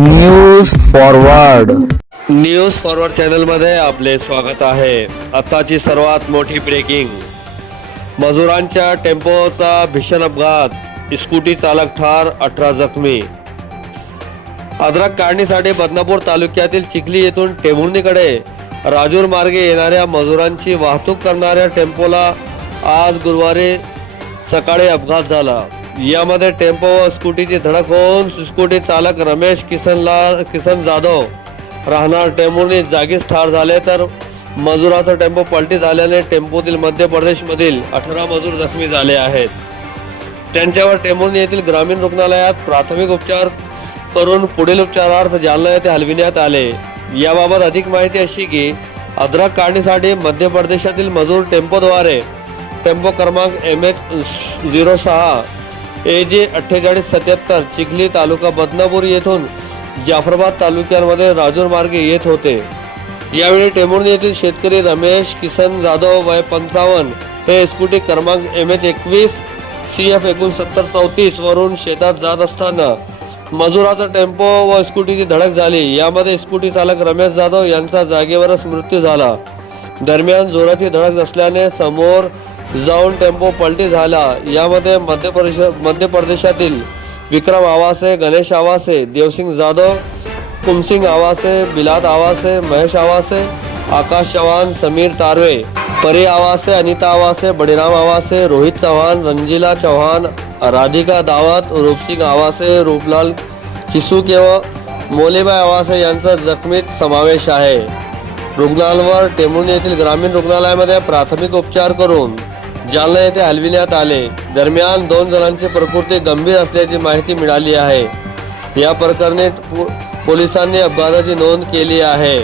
News forward चॅनलमध्ये आपले स्वागत आहे। आताची सर्वात मोठी ब्रेकिंग। मजुरांच्या टेम्पोचा भीषण अपघात, स्कूटी चालक ठार, 18 जखमी। अद्रक काढणीसाठी बदनापूर तालुक्यातील चिखली येथून टेंभुर्णीकडे राजूर मार्गे येणाऱ्या मजुरांची वाहतूक करणाऱ्या टेम्पोला आज गुरुवारी सकाळी अपघात झाला। यामध्ये टेम्पो व स्कूटीची धडक होऊन स्कूटी चालक रमेश किसन जाधव राहणार टेंभुर्णी जागीच ठार झाले, तर मजुराचा टेम्पो पलटी झाल्याने टेम्पोतील मध्य प्रदेशमधील 18 मजूर जखमी झाले आहेत। त्यांच्यावर टेंभुर्णी येथील ग्रामीण रुग्णालयात प्राथमिक उपचार करून पुढील उपचारार्थ जालना येथे हलविण्यात आले। याबाबत अधिक माहिती अशी की अद्रक काढणीसाठी मध्य प्रदेशातील मजूर टेम्पोद्वारे टेम्पो क्रमांक MH06 AJ 4877 चिखली तालुका बदनापूर येथून जाफराबाद तालुक्यामध्ये राजूर मार्गे येत होते। यावेळी टेंभुर्णी येथील शेतकरी रमेश किसन जाधव वय 55 हे स्कूटी क्रमांक MH21 CF 6934 वरून शेतात जात असताना मजुराचा टेम्पो व स्कूटीची धडक झाली। यामध्ये स्कूटी चालक रमेश जाधव यांचा जागेवरच मृत्यू झाला। दरम्यान जोराची धडक असल्याने समोर जाऊन टेम्पो पलटी झाला। यामध्ये मध्य प्रदेशातील विक्रम आवासे, गणेश आवासे, देवसिंग जाधव, कुमसिंग आवासे, बिलात आवासे, महेश आवासे, आकाश चव्हाण, समीर तारवे, परी आवासे, अनिता आवासे, बडीराम आवासे, रोहित चव्हाण, रंजीला चव्हाण, राधिका दावत, रूपसिंग आवासे, रूपलाल किसूके व मोलेबाई आवासे यांचा जखमीत समावेश आहे। रुग्णांवर टेंभुर्णी येथील ग्रामीण रुग्णालयामध्ये प्राथमिक उपचार करून जालना येथे हलविण्यात आले। दरम्यान 2 जणांची प्रकृती गंभीर असल्याची माहिती मिळाली आहे। या प्रकरणी पोलिसांनी अपघाताची नोंद केली आहे।